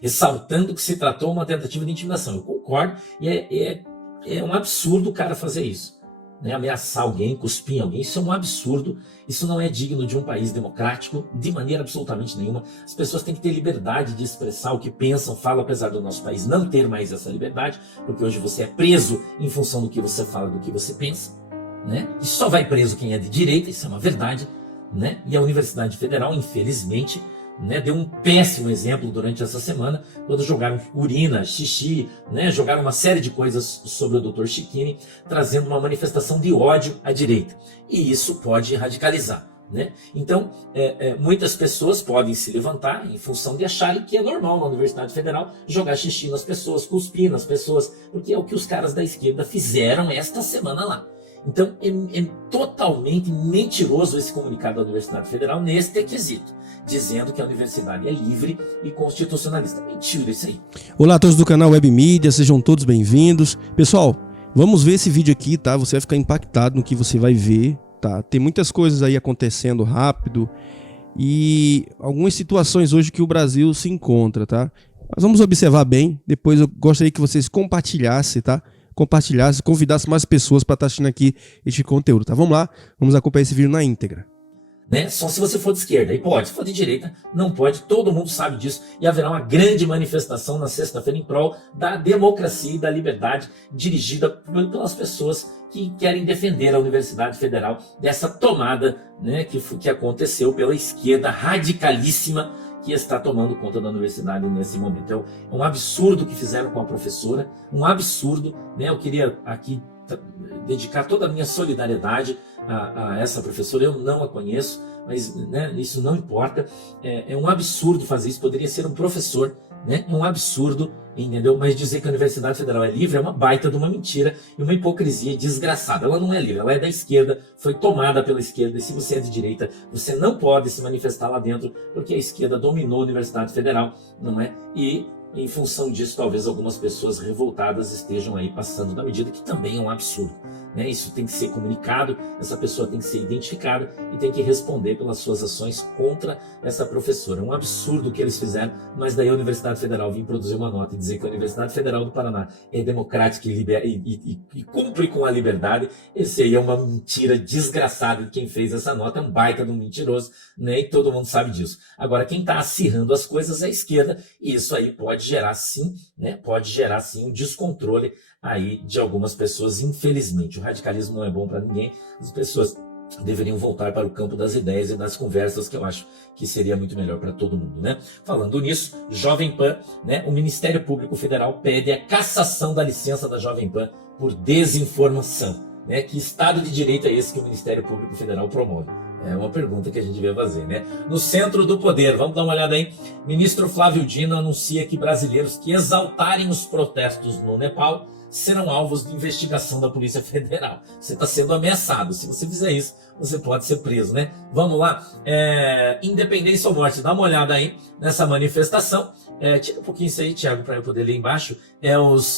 ressaltando que se tratou de uma tentativa de intimidação. Eu concordo, e é um absurdo o cara fazer isso. Né? Ameaçar alguém, cuspir em alguém, isso é um absurdo, isso não é digno de um país democrático, de maneira absolutamente nenhuma. As pessoas têm que ter liberdade de expressar o que pensam, falam, apesar do nosso país não ter mais essa liberdade, porque hoje você é preso em função do que você fala, do que você pensa, né? E só vai preso quem é de direita, isso é uma verdade, né? E a Universidade Federal, infelizmente, né, deu um péssimo exemplo durante essa semana, quando jogaram urina, xixi, né, jogaram uma série de coisas sobre o Dr. Chiquini, trazendo uma manifestação de ódio à direita. E isso pode radicalizar. Né? Então, muitas pessoas podem se levantar em função de acharem que é normal na Universidade Federal jogar xixi nas pessoas, cuspir nas pessoas, porque é o que os caras da esquerda fizeram esta semana lá. Então, é totalmente mentiroso esse comunicado da Universidade Federal neste quesito, dizendo que a universidade é livre e constitucionalista. Mentira isso aí. Olá a todos do canal Web Mídia, sejam todos bem-vindos. Pessoal, vamos ver esse vídeo aqui, tá? Você vai ficar impactado no que você vai ver, tá? Tem muitas coisas aí acontecendo rápido e algumas situações hoje que o Brasil se encontra, tá? Mas vamos observar bem, depois eu gostaria que vocês compartilhassem, tá? Convidasse mais pessoas para estar assistindo aqui este conteúdo, tá? Vamos lá, vamos acompanhar esse vídeo na íntegra. Né? Só se você for de esquerda, e pode. Se for de direita, não pode, todo mundo sabe disso, e haverá uma grande manifestação na sexta-feira em prol da democracia e da liberdade, dirigida pelas pessoas que querem defender a Universidade Federal dessa tomada, né, que aconteceu pela esquerda radicalíssima que está tomando conta da universidade nesse momento. É um absurdo que fizeram com a professora, um absurdo, né? Eu queria aqui dedicar toda a minha solidariedade a essa professora. Eu não a conheço, mas, né, isso não importa. É um absurdo fazer isso, poderia ser um professor, né? É um absurdo, entendeu? Mas dizer que a Universidade Federal é livre é uma baita de uma mentira e uma hipocrisia desgraçada. Ela não é livre, ela é da esquerda, foi tomada pela esquerda, e se você é de direita, você não pode se manifestar lá dentro, porque a esquerda dominou a Universidade Federal, não é? E em função disso, talvez algumas pessoas revoltadas estejam aí passando da medida, que também é um absurdo. Né? Isso tem que ser comunicado, essa pessoa tem que ser identificada e tem que responder pelas suas ações contra essa professora. É um absurdo o que eles fizeram, mas daí a Universidade Federal vir produzir uma nota e dizer que a Universidade Federal do Paraná é democrática e cumpre com a liberdade. Esse aí é uma mentira desgraçada, e quem fez essa nota é um baita de um mentiroso, né? E todo mundo sabe disso. Agora, quem está acirrando as coisas é a esquerda, e isso aí pode gerar sim, né? Pode gerar sim um descontrole aí de algumas pessoas, infelizmente. O radicalismo não é bom para ninguém, as pessoas deveriam voltar para o campo das ideias e das conversas, que eu acho que seria muito melhor para todo mundo, né? Falando nisso, Jovem Pan, né? O Ministério Público Federal pede a cassação da licença da Jovem Pan por desinformação, né? Que Estado de Direito é esse que o Ministério Público Federal promove? É uma pergunta que a gente devia fazer, né? No centro do poder, vamos dar uma olhada aí. Ministro Flávio Dino anuncia que brasileiros que exaltarem os protestos no Nepal serão alvos de investigação da Polícia Federal. Você está sendo ameaçado. Se você fizer isso, você pode ser preso, né? Vamos lá. Independência ou morte. Dá uma olhada aí nessa manifestação. Tira um pouquinho isso aí, Thiago, para eu poder ler embaixo.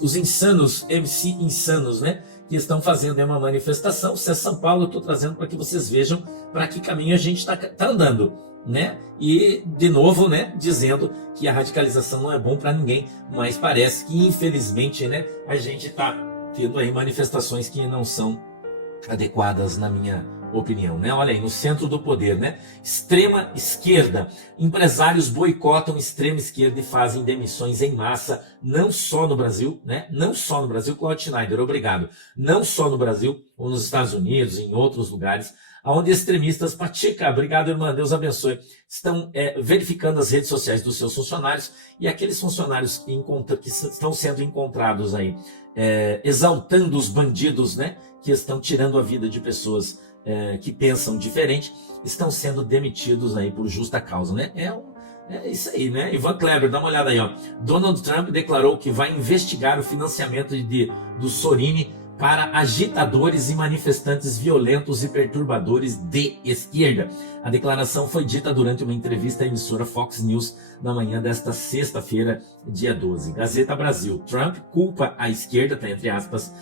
Os insanos, MC Insanos, né? Que estão fazendo uma manifestação. Se é São Paulo, eu estou trazendo para que vocês vejam para que caminho a gente está andando, né? E, de novo, né, dizendo que a radicalização não é bom para ninguém, mas parece que, infelizmente, né, a gente está tendo aí manifestações que não são adequadas, na minha opinião, né? Olha aí, no centro do poder, né? Extrema esquerda. Empresários boicotam extrema esquerda e fazem demissões em massa, não só no Brasil, né? Não só no Brasil, Claudio Schneider, obrigado. Não só no Brasil, ou nos Estados Unidos, em outros lugares, onde extremistas, Patica, obrigado, irmã, Deus abençoe, estão verificando as redes sociais dos seus funcionários, e aqueles funcionários que estão sendo encontrados aí, exaltando os bandidos, né? Que estão tirando a vida de pessoas que pensam diferente, estão sendo demitidos aí por justa causa, né? É isso aí, né? Ivan Kleber, dá uma olhada aí, ó. Donald Trump declarou que vai investigar o financiamento do Sorini para agitadores e manifestantes violentos e perturbadores de esquerda. A declaração foi dita durante uma entrevista à emissora Fox News na manhã desta sexta-feira, dia 12. Gazeta Brasil. Trump culpa a esquerda, tá, entre aspas,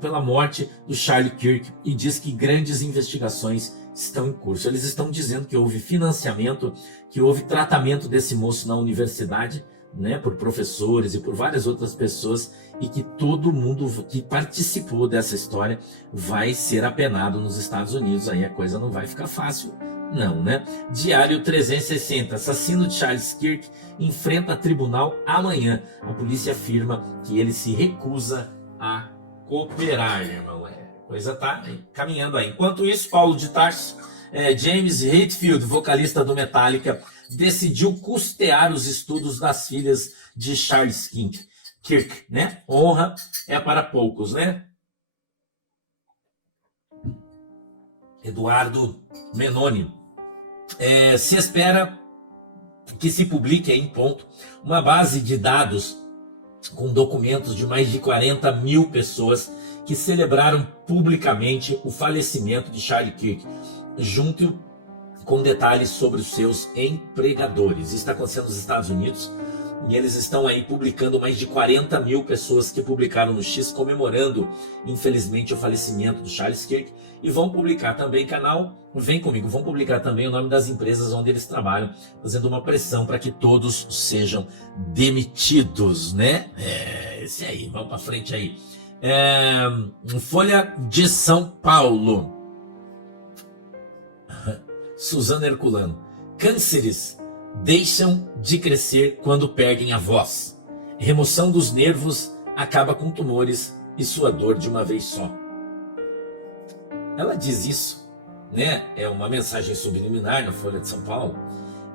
pela morte do Charlie Kirk, e diz que grandes investigações estão em curso. Eles estão dizendo que houve financiamento, que houve tratamento desse moço na universidade, né, por professores e por várias outras pessoas, e que todo mundo que participou dessa história vai ser apenado nos Estados Unidos. Aí a coisa não vai ficar fácil, não, né? Diário 360, assassino de Charles Kirk enfrenta tribunal amanhã. A polícia afirma que ele se recusa a cooperar, irmão. Coisa tá caminhando aí. Enquanto isso, Paulo de Tarso, James Hetfield, vocalista do Metallica, decidiu custear os estudos das filhas de Charles Kirk, né? Honra é para poucos, né? Eduardo Menoni. Se espera que se publique aí em ponto uma base de dados com documentos de mais de 40 mil pessoas que celebraram publicamente o falecimento de Charlie Kirk, junto com detalhes sobre os seus empregadores. Isso está acontecendo nos Estados Unidos e eles estão aí publicando mais de 40 mil pessoas que publicaram no X comemorando, infelizmente, o falecimento do Charles Kirk, e vão publicar também, canal, vem comigo, vão publicar também o nome das empresas onde eles trabalham, fazendo uma pressão para que todos sejam demitidos, né? Esse aí, vamos para frente aí. Folha de São Paulo. Suzana Herculano. Cânceres deixam de crescer quando perdem a voz. Remoção dos nervos acaba com tumores e sua dor de uma vez só. Ela diz isso, né? É uma mensagem subliminar na Folha de São Paulo.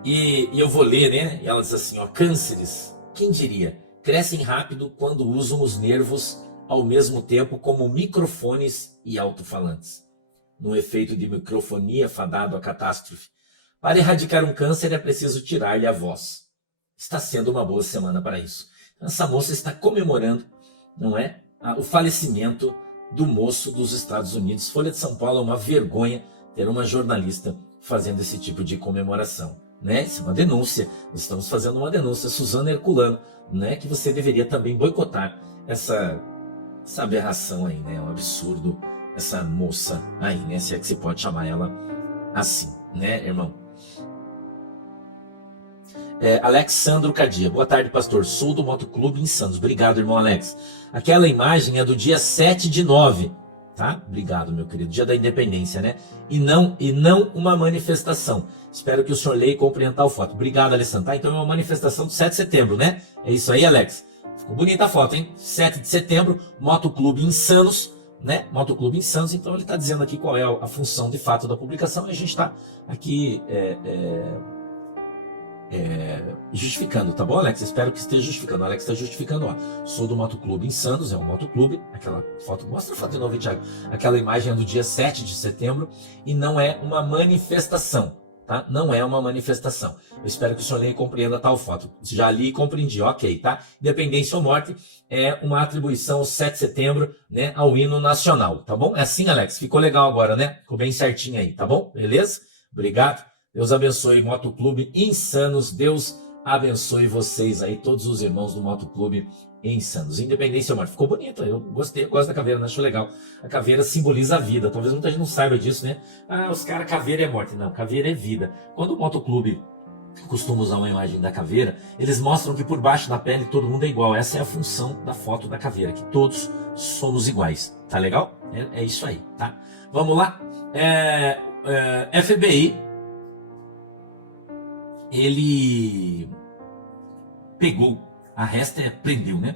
E eu vou ler, né? E ela diz assim, ó, cânceres, quem diria, crescem rápido quando usam os nervos ao mesmo tempo como microfones e alto-falantes. No efeito de microfonia fadado à catástrofe. Para erradicar um câncer é preciso tirar-lhe a voz. Está sendo uma boa semana para isso. Essa moça está comemorando, não é, o falecimento do moço dos Estados Unidos. Folha de São Paulo é uma vergonha ter uma jornalista fazendo esse tipo de comemoração, né? Isso é uma denúncia. Nós estamos fazendo uma denúncia, Suzana Herculano, né? Que você deveria também boicotar essa aberração aí, né? É um absurdo essa moça aí, né? Se é que você pode chamar ela assim, né, irmão? Alexandro Cadia. Boa tarde, pastor. Sou do Motoclube em Santos. Obrigado, irmão Alex. Aquela imagem é do dia 7/9, tá? Obrigado, meu querido. Dia da independência, né? E não uma manifestação. Espero que o senhor leia e compreenda tal foto. Obrigado, Alessandro. Tá? Então é uma manifestação do 7 de setembro, né? É isso aí, Alex. Ficou bonita a foto, hein? 7 de setembro, Motoclube Insanos, né? Motoclube Insanos. Então ele está dizendo aqui qual é a função de fato da publicação e a gente está aqui justificando, tá bom, Alex? Espero que esteja justificando. O Alex está justificando, ó. Sou do Motoclube Insanos, é um motoclube. Aquela foto, mostra a foto de novo, Thiago. Aquela imagem é do dia 7 de setembro e não é uma manifestação, tá? Não é uma manifestação. Eu espero que o senhor leia e compreenda tal foto. Já li e compreendi, ok, tá? Independência ou morte é uma atribuição ao 7 de setembro, né, ao hino nacional, tá bom? É assim, Alex? Ficou legal agora, né? Ficou bem certinho aí, tá bom? Beleza? Obrigado. Deus abençoe Motoclube Insanos. Deus abençoe vocês aí, todos os irmãos do Motoclube Insanos. Independência ou morte. Ficou bonito, eu gostei, eu gosto da caveira, né? Acho legal. A caveira simboliza a vida. Talvez muita gente não saiba disso, né? Ah, os caras, caveira é morte. Não, caveira é vida. Quando o Motoclube costuma usar uma imagem da caveira, eles mostram que por baixo da pele todo mundo é igual. Essa é a função da foto da caveira, que todos somos iguais. Tá legal? É isso aí, tá? Vamos lá? FBI, ele pegou, prendeu, né?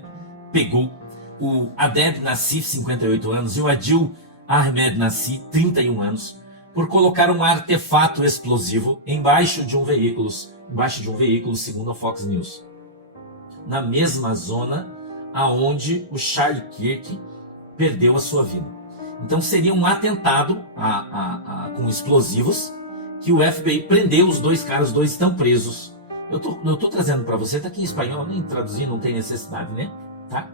Pegou o Adeb Nassif, 58 anos, e o Adil Ahmed Nassif, 31 anos, por colocar um artefato explosivo embaixo de um veículo, segundo a Fox News, na mesma zona aonde o Charlie Kirk perdeu a sua vida. Então seria um atentado com explosivos, que o FBI prendeu os dois caras, os dois estão presos. Eu tô trazendo para você, tá aqui em espanhol, nem traduzir, não tem necessidade, né? Tá?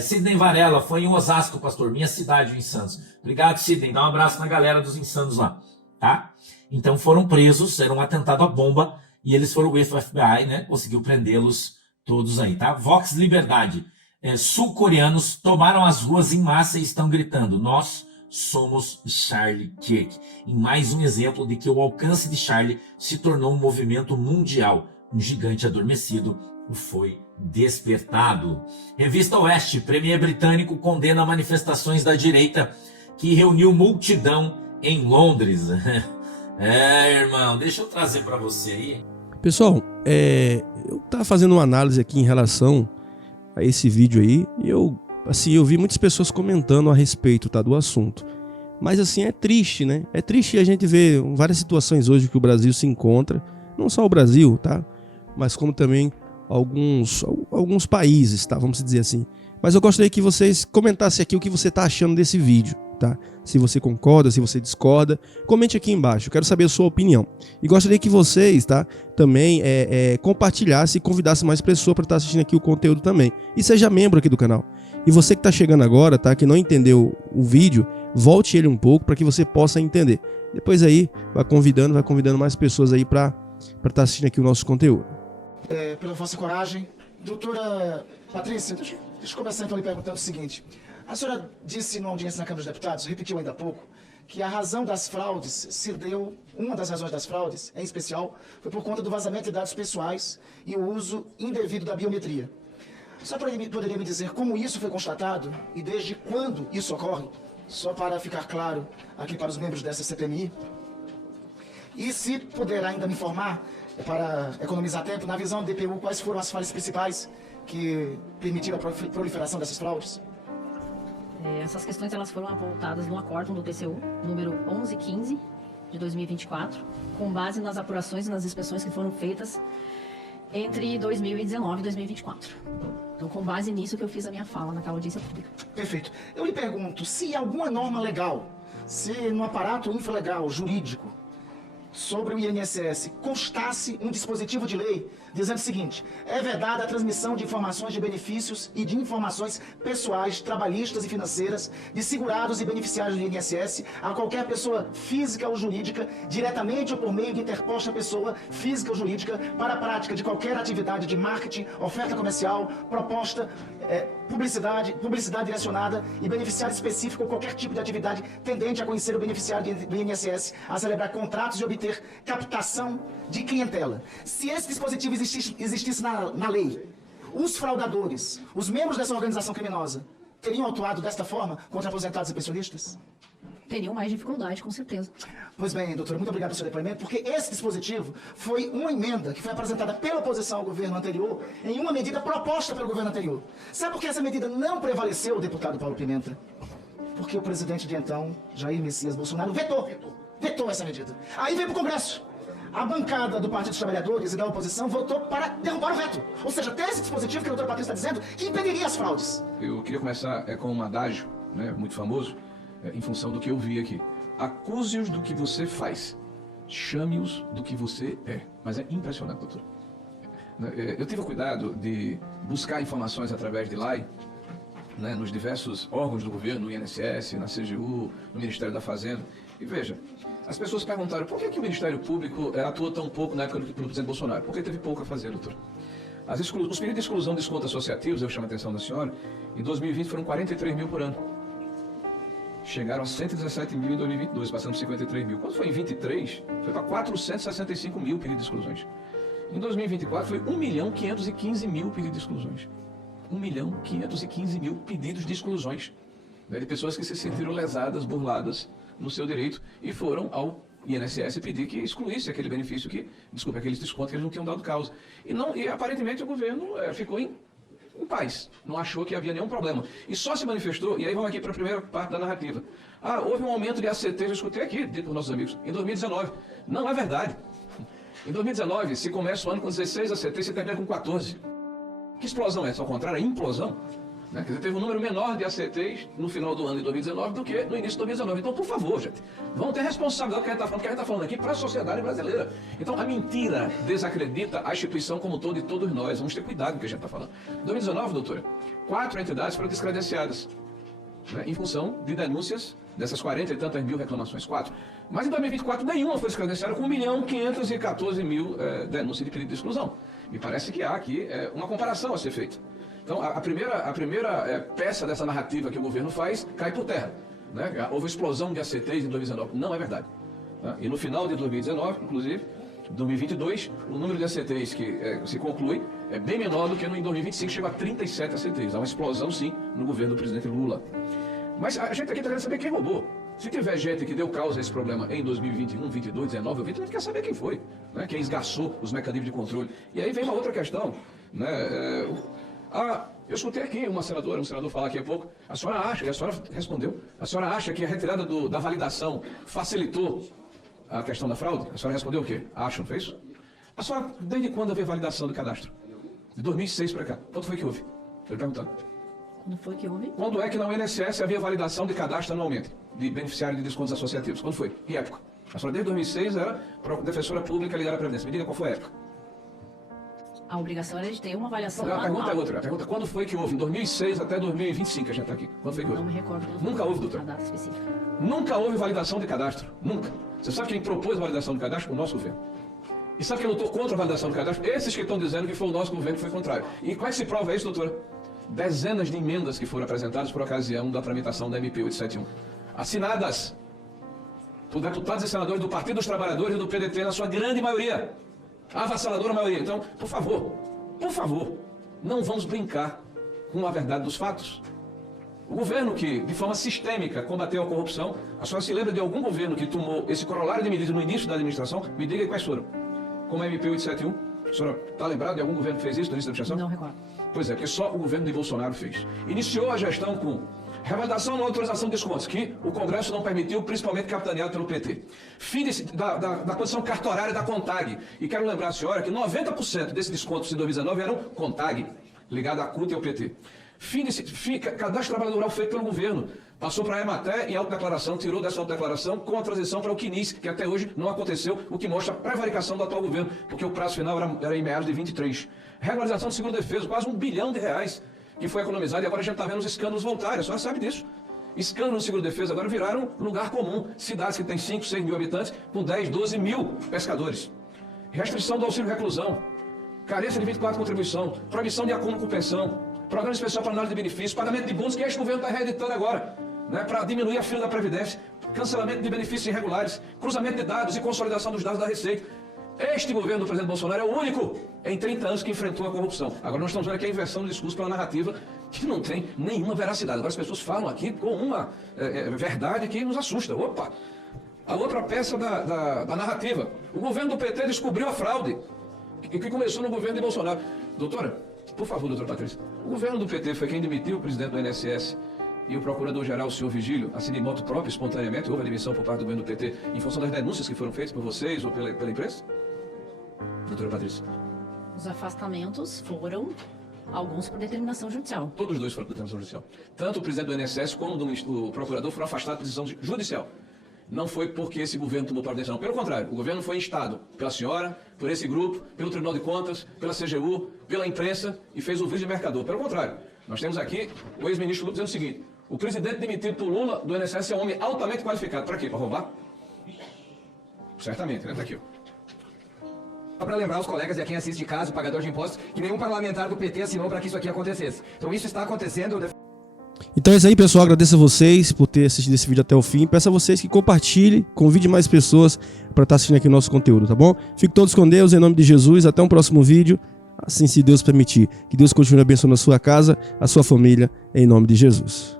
Sidney Varela, foi em Osasco, pastor, minha cidade, em Santos. Obrigado, Sidney, dá um abraço na galera dos Insanos lá, tá? Então foram presos, era um atentado à bomba, e eles foram, o FBI, né, conseguiu prendê-los todos aí, tá? Vox Liberdade, sul-coreanos tomaram as ruas em massa e estão gritando, nós Somos Charlie Kirk. Em mais um exemplo de que o alcance de Charlie se tornou um movimento mundial. Um gigante adormecido foi despertado. Revista Oeste, premier britânico condena manifestações da direita que reuniu multidão em Londres. Irmão, deixa eu trazer para você aí. Pessoal, eu tava fazendo uma análise aqui em relação a esse vídeo aí, e eu vi muitas pessoas comentando a respeito, tá, do assunto. Mas assim, é triste, né? É triste a gente ver várias situações hoje que o Brasil se encontra, não só o Brasil, tá? Mas como também alguns países, tá? Vamos dizer assim. Mas eu gostaria que vocês comentassem aqui o que você tá achando desse vídeo, tá? Se você concorda, se você discorda, comente aqui embaixo, eu quero saber a sua opinião. E gostaria que vocês, tá, também compartilhassem e convidassem mais pessoas para estar assistindo aqui o conteúdo também. E seja membro aqui do canal. E você que está chegando agora, tá, que não entendeu o vídeo, volte ele um pouco para que você possa entender. Depois aí, vai convidando mais pessoas aí para estar assistindo aqui o nosso conteúdo. Pela vossa coragem. Doutora Patrícia, deixa eu começar então lhe perguntando o seguinte. A senhora disse numa audiência na Câmara dos Deputados, repetiu ainda há pouco, que a razão das fraudes se deu, uma das razões das fraudes, em especial, foi por conta do vazamento de dados pessoais e o uso indevido da biometria. A senhora poderia me dizer como isso foi constatado e desde quando isso ocorre? Só para ficar claro aqui para os membros dessa CPMI. E se puder ainda me informar, para economizar tempo, na visão do DPU, quais foram as falhas principais que permitiram a proliferação dessas fraudes? Essas questões elas foram apontadas no acórdão do TCU, número 1115 de 2024, com base nas apurações e nas inspeções que foram feitas entre 2019 e 2024. Então, com base nisso que eu fiz a minha fala naquela audiência pública. Perfeito. Eu lhe pergunto, se alguma norma legal, se no aparato infralegal, jurídico, sobre o INSS, constasse um dispositivo de lei dizendo o seguinte: é vedada a transmissão de informações de benefícios e de informações pessoais, trabalhistas e financeiras de segurados e beneficiários do INSS a qualquer pessoa física ou jurídica, diretamente ou por meio de interposta pessoa física ou jurídica, para a prática de qualquer atividade de marketing, oferta comercial, proposta, publicidade direcionada e beneficiário específico ou qualquer tipo de atividade tendente a conhecer o beneficiário do INSS, a celebrar contratos e obter captação de clientela. Se esse dispositivo existisse na lei, os fraudadores, os membros dessa organização criminosa, teriam atuado desta forma contra aposentados e pensionistas? Teriam mais dificuldade, com certeza. Pois bem, doutora, muito obrigado pelo seu depoimento, porque esse dispositivo foi uma emenda que foi apresentada pela oposição ao governo anterior em uma medida proposta pelo governo anterior. Sabe por que essa medida não prevaleceu, deputado Paulo Pimenta? Porque o presidente de então, Jair Messias Bolsonaro, vetou essa medida. Aí veio para o Congresso. A bancada do Partido dos Trabalhadores e da oposição votou para derrubar o veto. Ou seja, tem esse dispositivo que a doutora Patrícia está dizendo que impediria as fraudes. Eu queria começar com um adágio, né, muito famoso, em função do que eu vi aqui. Acuse-os do que você faz, chame-os do que você é. Mas é impressionante, doutor. Eu tive o cuidado de buscar informações através de LAI, né, nos diversos órgãos do governo, no INSS, na CGU, no Ministério da Fazenda. E veja, as pessoas perguntaram por que o Ministério Público atuou tão pouco na época do presidente Bolsonaro? Porque teve pouco a fazer, doutor. Os períodos de exclusão de descontos associativos, eu chamo a atenção da senhora, em 2020 foram 43 mil por ano. Chegaram a 117 mil em 2022, passando por 53 mil. Quando foi em 23, foi para 465 mil pedidos de exclusões. Em 2024 foi 1.515.000 pedidos de exclusões. 1.515.000 pedidos de exclusões, né, de pessoas que se sentiram lesadas, burladas no seu direito e foram ao INSS pedir que excluísse aquele benefício aqueles descontos que eles não tinham dado causa. E aparentemente o governo ficou em paz, não achou que havia nenhum problema. E só se manifestou, e aí vamos aqui para a primeira parte da narrativa. Houve um aumento de ACT, eu escutei aqui, dito por nossos amigos, em 2019. Não é verdade. Em 2019, se começa o ano com 16 ACT, se termina com 14. Que explosão é essa? Ao contrário, é implosão. Né? Quer dizer, teve um número menor de ACTs no final do ano de 2019 do que no início de 2019. Então, por favor, gente, vamos ter responsabilidade do que a gente está falando, que a gente está falando aqui para a sociedade brasileira. Então, a mentira desacredita a instituição como todo e todos nós. Vamos ter cuidado com o que a gente está falando. Em 2019, doutora, 4 entidades foram descredenciadas, né, em função de denúncias dessas 40 e tantas mil reclamações. 4. Mas em 2024, nenhuma foi descredenciada com 1.514.000 denúncias de pedido de exclusão. Me parece que há aqui uma comparação a ser feita. Então, a primeira peça dessa narrativa que o governo faz cai por terra. né? Houve explosão de ACTs em 2019. Não é verdade. Tá? E no final de 2019, inclusive, 2022, o número de ACTs que se conclui é bem menor do que em 2025, chegou a 37 ACTs. Há uma explosão, sim, no governo do presidente Lula. Mas a gente aqui está querendo saber quem roubou. Se tiver gente que deu causa a esse problema em 2021, 22, 19, 20, a gente quer saber quem foi, né? Quem esgaçou os mecanismos de controle. E aí vem uma outra questão, né? Eu escutei aqui um senador falar aqui há pouco, a senhora acha, e a senhora respondeu, a senhora acha que a retirada da validação facilitou a questão da fraude? A senhora respondeu o quê? Acha, não fez? A senhora, desde quando havia validação do cadastro? De 2006 para cá. Quando foi que houve? Estou perguntando. Quando foi que houve? Quando é que na INSS havia validação de cadastro anualmente, de beneficiário de descontos associativos? Quando foi? Que época? A senhora desde 2006 era defensora pública ligada à Previdência. Me diga qual foi a época. A obrigação era de ter uma avaliação Não, a anual. pergunta é outra. A pergunta é quando foi que houve? Em 2006 até 2025 a gente está aqui. Quando foi que houve? Não me recordo. Nunca houve, doutor. A data específica. Nunca houve validação de cadastro. Nunca. Você sabe quem propôs a validação de cadastro? O nosso governo. E sabe quem lutou contra a validação de cadastro? Esses que estão dizendo que foi o nosso governo que foi contrário. E como é que se prova isso, doutora? Dezenas de emendas que foram apresentadas por ocasião da tramitação da MP 871. Assinadas por deputados e senadores do Partido dos Trabalhadores e do PDT, na sua grande maioria. A avassaladora maioria. Então, por favor, não vamos brincar com a verdade dos fatos. O governo que, de forma sistêmica, combateu a corrupção, a senhora se lembra de algum governo que tomou esse corolário de medidas no início da administração? Me diga quais foram. Como a MP 871? A senhora está lembrada de algum governo que fez isso no início da administração? Não recordo. Pois é, porque só o governo de Bolsonaro fez. Iniciou a gestão com revalidação na autorização de descontos, que o Congresso não permitiu, principalmente capitaneado pelo PT. Fim da condição cartorária da CONTAG. E quero lembrar a senhora que 90% desses descontos em 2019 eram CONTAG, ligado à CUT e ao PT. Cadastro trabalhador rural feito pelo governo. Passou para a EMATE em autodeclaração, tirou dessa autodeclaração com a transição para o CNIS, que até hoje não aconteceu, o que mostra a prevaricação do atual governo, porque o prazo final era em meados de 23. Regularização do seguro-defeso, quase R$1 bilhão que foi economizado, e agora a gente está vendo os escândalos voltarem, a senhora sabe disso. Escândalos de seguro-defesa agora viraram lugar comum. Cidades que têm 5, 6 mil habitantes, com 10, 12 mil pescadores. Restrição do auxílio-reclusão, carência de 24 contribuição, proibição de acúmulo com pensão, programa especial para análise de benefícios, pagamento de bônus que este governo está reeditando agora, né, para diminuir a fila da Previdência, cancelamento de benefícios irregulares, cruzamento de dados e consolidação dos dados da Receita. Este governo do presidente Bolsonaro é o único em 30 anos que enfrentou a corrupção. Agora nós estamos vendo aqui a inversão do discurso pela narrativa que não tem nenhuma veracidade. Agora as pessoas falam aqui com uma verdade que nos assusta. Opa! A outra peça da narrativa. O governo do PT descobriu a fraude que começou no governo de Bolsonaro. Doutora, por favor, doutora Patrícia, o governo do PT foi quem demitiu o presidente do INSS e o procurador-geral, o senhor Vigílio, assim de moto própria, espontaneamente, houve a demissão por parte do governo do PT em função das denúncias que foram feitas por vocês ou pela imprensa? Doutora Patrícia. Os afastamentos foram alguns por determinação judicial. Todos os dois foram por determinação judicial. Tanto o presidente do INSS como o procurador foram afastados por decisão judicial. Não foi porque esse governo tomou providência, não. Pelo contrário, o governo foi instado pela senhora, por esse grupo, pelo Tribunal de Contas, pela CGU, pela imprensa e fez o vice-mercador. Pelo contrário, nós temos aqui o ex-ministro Lula dizendo o seguinte: o presidente demitido por Lula do INSS é um homem altamente qualificado. Para quê? Para roubar? Certamente, né? Está aqui, ó. Só para lembrar os colegas e a quem assiste de casa, o pagador de impostos, que nenhum parlamentar do PT assinou para que isso aqui acontecesse. Então isso está acontecendo. Então é isso aí, pessoal. Agradeço a vocês por ter assistido esse vídeo até o fim. Peço a vocês que compartilhem, convide mais pessoas para estar assistindo aqui o nosso conteúdo, tá bom? Fiquem todos com Deus, em nome de Jesus. Até um próximo vídeo, assim se Deus permitir. Que Deus continue abençoando a sua casa, a sua família, em nome de Jesus.